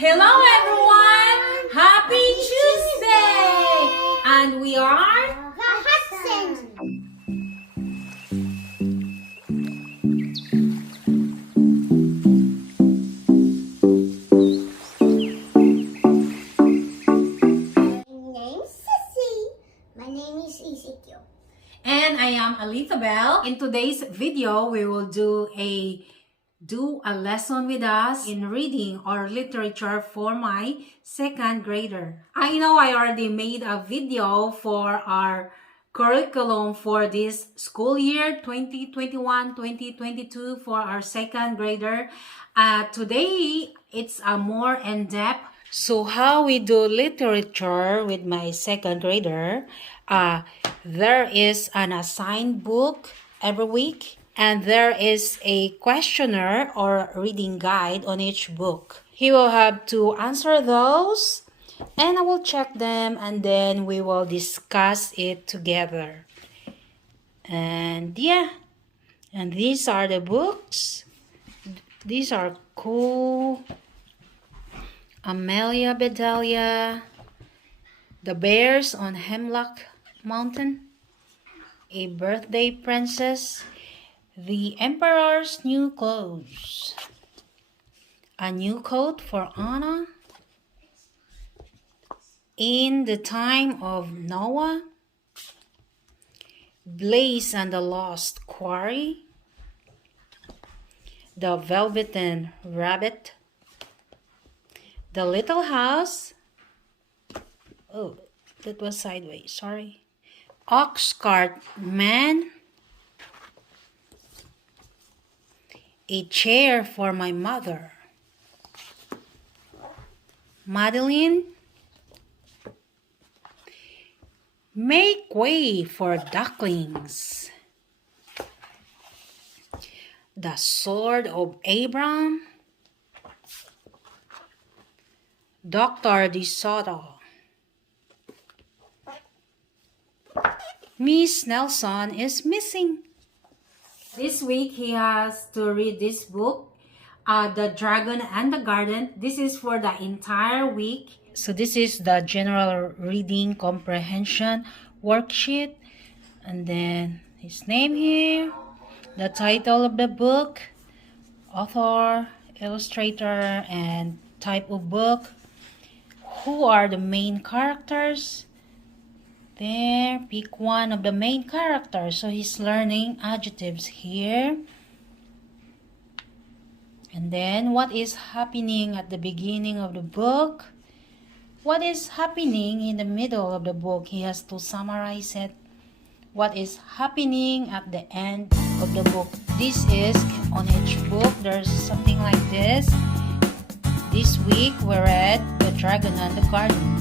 Hello everyone! Happy Tuesday! And we are The Hudsons. My name's Sissy. My name is Ezekiel. and I am Alithabel. In today's video, we will do a lesson with us in reading or literature for my second grader. I know I already made a video for our curriculum for this school year 2021-2022 for our second grader. Today, it's a more in-depth. So how we do literature with my second grader, there is an assigned book every week, and there is a questionnaire or reading guide on each book. He will have to answer those, and I will check them, and then we will discuss it together. And yeah, and these are the books. These are cool. Amelia Bedelia, The Bears on Hemlock Mountain, A Birthday Princess, The Emperor's New Clothes, A New Coat for Anna, In the Time of Noah, Blaze and the Lost Quarry, The Velveteen Rabbit, The Little House, oh, that was sideways, sorry, Oxcart Man, A Chair for My Mother, Madeline, Make Way for Ducklings, The Sword of Abram, Dr. DeSoto. Miss Nelson is missing. This week he has to read this book, The Dragon and the Garden. This is for the entire week. So this is the general reading comprehension worksheet. And then his name here, the title of the book, author, illustrator, and type of book. Who are the main characters? There, pick one of the main characters. So he's learning adjectives here. And then what is happening at the beginning of the book? What is happening in the middle of the book? He has to summarize it. What is happening at the end of the book? This is on each book. There's something like this. This week we read The Dragon and the Garden.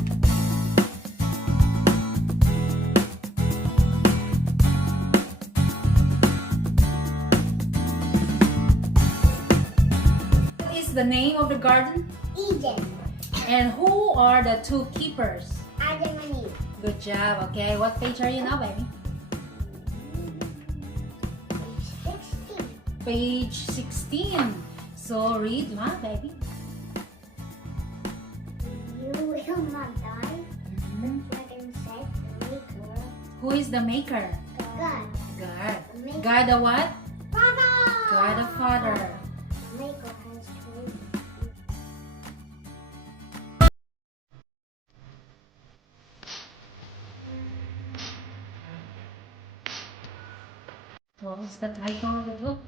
What is the name of the garden? Eden. And who are the two keepers? Adam and Eve. Good job. Okay, what page are you now, baby? Page 16. Page 16. So read ma, baby. You will not die. The dragon said, the maker. Who is the maker? God. God. The maker. God the what? Father. God the Father. The maker has told. What was the title of the book?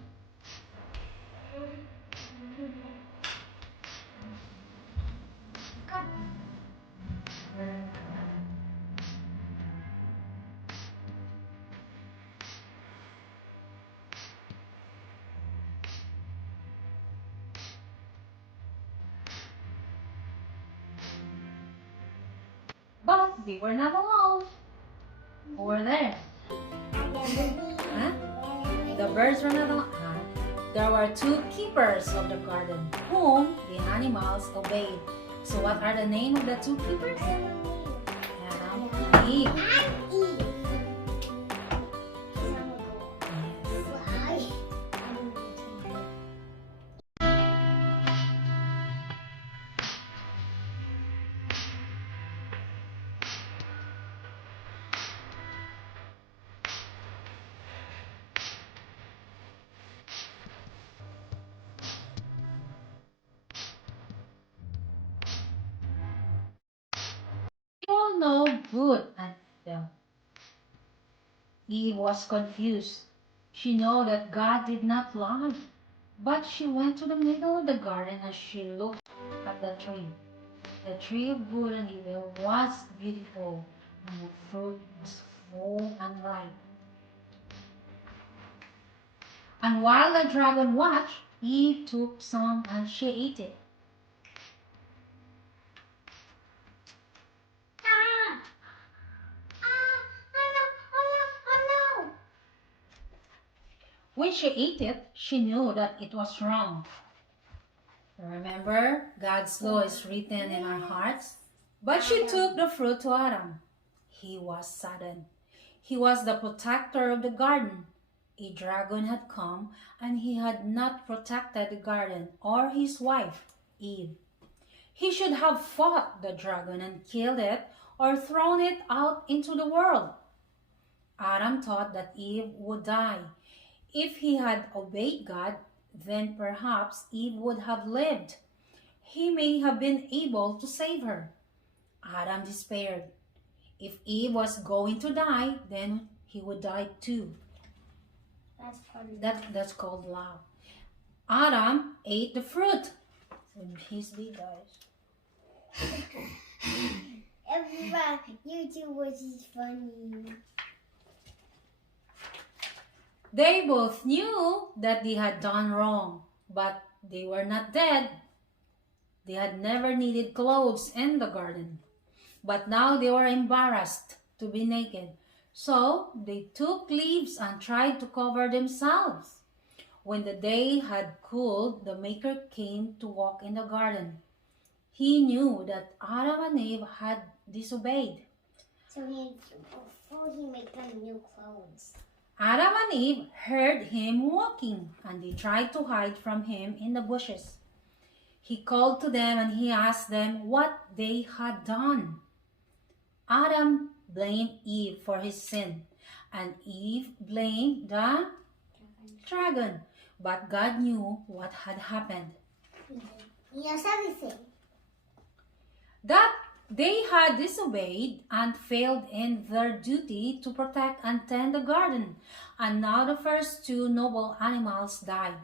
But they were not alone. Who were there? Adam and Eve. Huh? The birds were not alone. There were two keepers of the garden, whom the animals obeyed. So what are the name of the two keepers? Adam and Eve. And Eve. Why? no good. And Eve was confused. She knew that God did not lie. But she went to the middle of the garden and she looked at the tree. The tree of good and evil was beautiful, and the fruit was full and ripe. And while the dragon watched, Eve took some and she ate it. When she ate it, she knew that it was wrong. Remember, God's law is written in our hearts. But she took the fruit to Adam. He was saddened. He was the protector of the garden. A dragon had come and he had not protected the garden or his wife, Eve. He should have fought the dragon and killed it or thrown it out into the world. Adam thought that Eve would die. If he had obeyed God, then perhaps Eve would have lived. He may have been able to save her. Adam despaired. If Eve was going to die, then he would die too. That's called love. Adam ate the fruit. He's big, guys. Everybody, YouTubers is funny. They both knew that they had done wrong, but they were not dead. They had never needed clothes in the garden. But now they were embarrassed to be naked. So they took leaves and tried to cover themselves. When the day had cooled, the Maker came to walk in the garden. He knew that Adam and Eve had disobeyed. So before he made them new clothes. Adam and Eve heard him walking, and they tried to hide from him in the bushes. He called to them and he asked them what they had done. Adam blamed Eve for his sin, and Eve blamed the dragon. But God knew what had happened. He knows everything. That they had disobeyed and failed in their duty to protect and tend the garden, and now the first two noble animals died.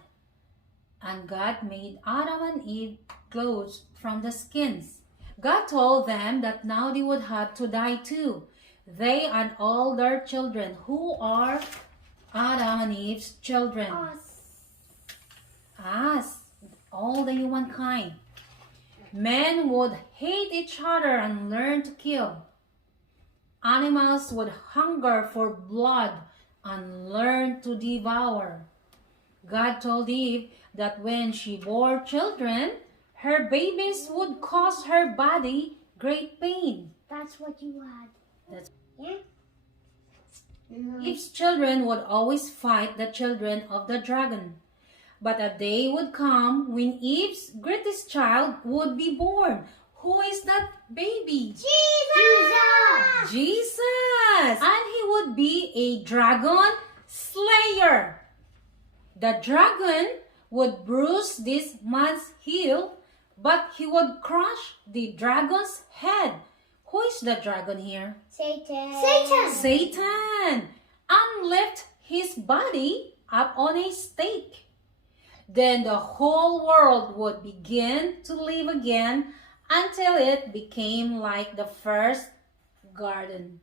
And God made Adam and Eve clothes from the skins. God told them that now they would have to die too, they and all their children. Who are Adam and Eve's children? Us, all the humankind. Men would hate each other and learn to kill. Animals would hunger for blood and learn to devour. God told Eve that when she bore children, her babies would cause her body great pain. That's what you had. Yeah? Eve's children would always fight the children of the dragon. But a day would come when Eve's greatest child would be born. Who is that baby? Jesus! Jesus! And he would be a dragon slayer. The dragon would bruise this man's heel, but he would crush the dragon's head. Who is the dragon here? Satan. Satan! And lift his body up on a stake. Then the whole world would begin to live again until it became like the first garden.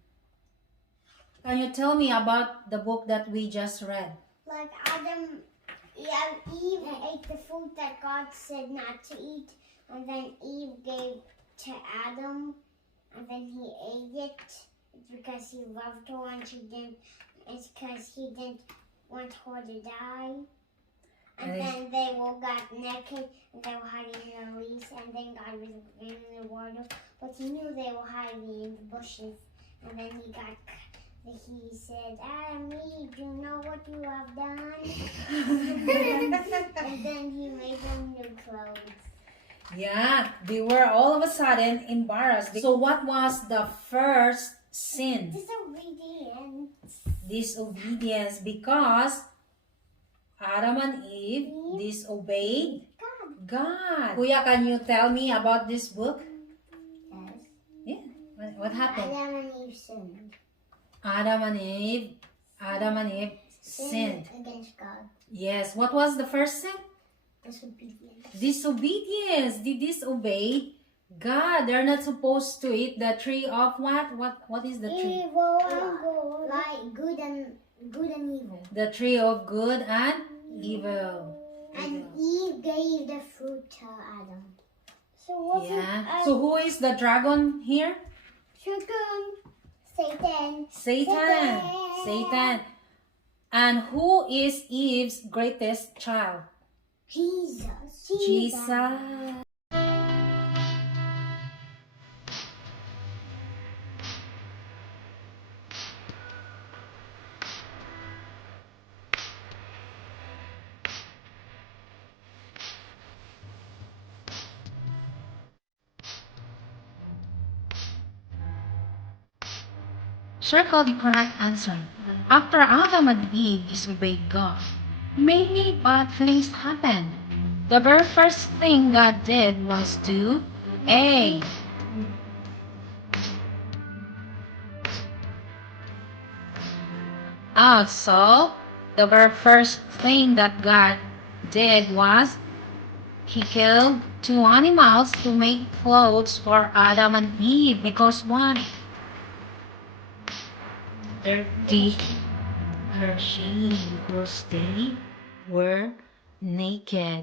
Can you tell me about the book that we just read? Like Eve ate the fruit that God said not to eat, and then Eve gave to Adam, and then he ate it. It's because he loved her and it's because he didn't want her to die. And then they all got naked and they were hiding in the leaves, and then God was in the water. But he knew they were hiding in the bushes. And then he said, Adam, Eve, do you know what you have done? And then he made them new clothes. Yeah, they were all of a sudden embarrassed. So what was the first sin? Disobedience, because Adam and Eve disobeyed God. Kuya, can you tell me about this book? Yes. Yeah. What happened? Adam and Eve sinned. Adam and Eve sinned. Against God. Yes. What was the first sin? Disobedience. Disobedience. They disobeyed God. They're not supposed to eat the tree of what? What is the tree? Evil and good. Like good and evil. The tree of good and evil. And Eve gave the fruit to Adam. So what? Yeah. So who is the dragon here? Satan. Satan. And who is Eve's greatest child? Jesus. Circle the correct answer. After Adam and Eve disobeyed God, many bad things happened. The very first thing God did was to A. So the very first thing that God did was He killed two animals to make clothes for Adam and Eve because why? Their teeth are shiny because they were naked.